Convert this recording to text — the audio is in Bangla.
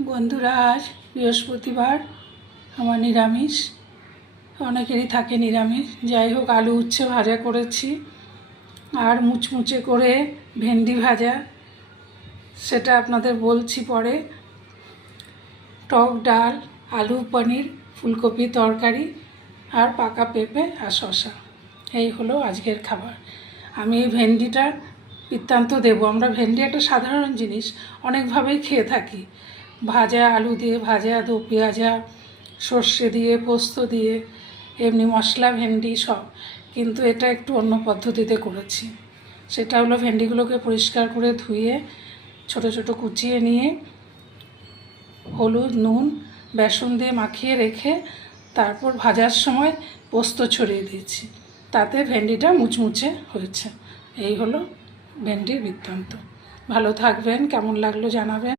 বন্ধুরা, আজ বৃহস্পতিবার, আমার নিরামিষ। অনেকেরই থাকে নিরামিষ। যাই হোক, আলু উচ্ছে ভাজা করেছি আর মুচমুচে করে ভেন্ডি ভাজা, সেটা আপনাদের বলছি পরে। টক ডাল, আলু পনির, ফুলকপি তরকারি আর পাকা পেঁপে আর শসা, এই হলো আজকের খাবার। আমি এই ভেন্ডিটার বৃত্তান্ত দেবো। আমরা ভেন্ডি একটা সাধারণ জিনিস, অনেকভাবেই খেয়ে থাকি। ভাজা আলু দিয়ে ভাজা, দো পেঁয়াজা, সর্ষে দিয়ে, পোস্ত দিয়ে, এমনি মশলা ভেন্ডি সব। কিন্তু এটা একটু অন্য পদ্ধতিতে করেছি। সেটা হলো ভেন্ডিগুলোকে পরিষ্কার করে ধুয়ে ছোট ছোট কুচিয়ে নিয়ে হলুদ, নুন, বেসন দিয়ে মাখিয়ে রেখে তারপর ভাজার সময় পোস্ত ছড়িয়ে দিয়েছি। তাতে ভেন্ডিটা মুচমুচে হয়েছে। এই হলো ভেন্ডির বৃত্তান্ত। ভালো থাকবেন, কেমন লাগলো জানাবেন।